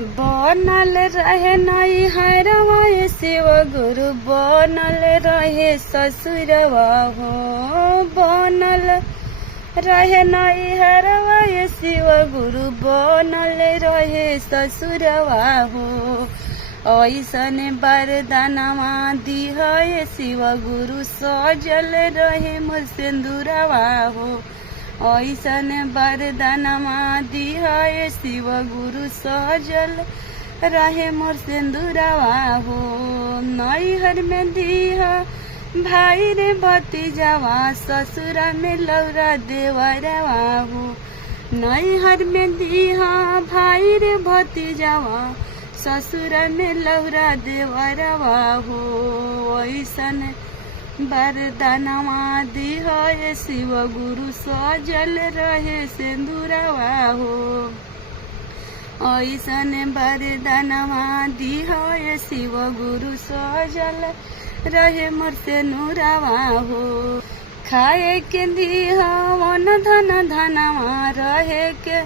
बनल रहे नैहरवा शिव गुरु, बनल रहे ससुरवा हो। बनल रहे नैहरवा शिव गुरु, बनल रहे ससुरवा हो। ऐसन वरदानवा दिह शिव गुरु, सजल रहे मोर सिंदूरवा हो। ऐसन वरदानवा दिह शिव गुरु, सजल रहे मोर सिंदूरवा हो। नैहर में दिह भाई रे भतीजावा, ससुर में लौरा देवरवा हो। नैहर में दिह भाई रे भतीजावा, ससुर में लौरा देवरवा हो। ऐसन वरदानवा दिह शिव गुरु, सजल रहे सिंदूरवा हो। ऐसन वरदानवा दिह शिव गुरु, सजल रहे मोर सिंदूरवा हो। खाए के दिह वन धन धनवा, रहे के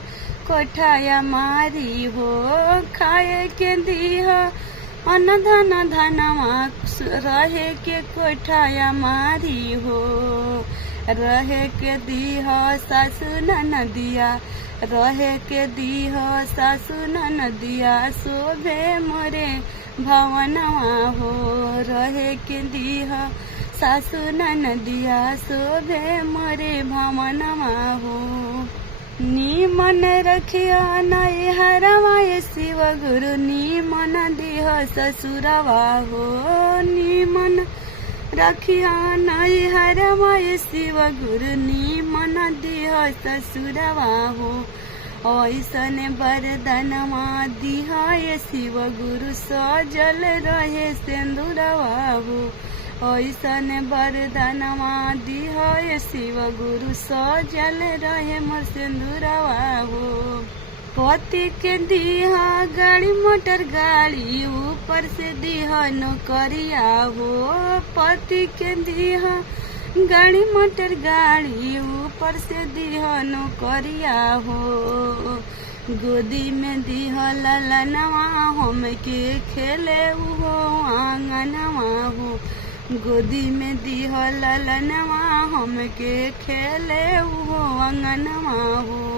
कोठाया मारी हो। खाए के दिह अन धन धनवा, रहे के कोठाया मारी हो। रहे के दिह सासु ननदिया, रहे के दिह सासु ननदिया, शोभे मोरे भवनवा हो। रहे के दिह सासु ननदिया, शोभे मोरे भवनवा हो। नीमन रखिया नैहरवा शिव गुरु, नीमन दिह ससुरवा हो। नीमन रखिया नैहरवा शिव गुरु, नीमन दिह ससुरवा हो। ऐसन वरदानवा दिह शिव गुरु, सजल रहे सिंदूरवा हो। ऐसन वरदानवा दिह शिव गुरु, सजल रहे मोर सिंदूरवा हो। पति के दिह गाड़ी मोटर गाड़ी, ऊपर से दिह नौकरिया हो। पति के दिह गाड़ी मोटर गाड़ी, ऊपर से दिह नौकरिया हो। गोदी में दिह ललनवा, हमके खेले हो आंगनवा हो। गोदी में दिह ललनवा, हमके खेले हो अंगनवा हो।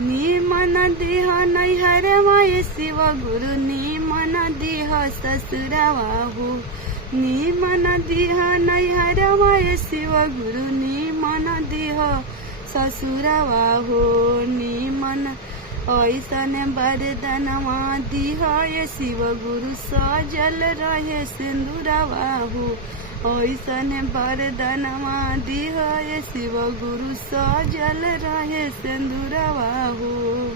नीमन दिह नैहरवा शिव गुरु, नीमन दिह ससुरवा हो। नीमन दिह नैहरवा शिव गुरु, नीमन दिह ससुरवा हो। नीमन ऐसन वरदानवा दिह शिव गुरु, सजल रहे सिंदूरवा हो। ऐसन वरदानवा दिह शिव गुरु, सजल रहे सिंदूरवा हो।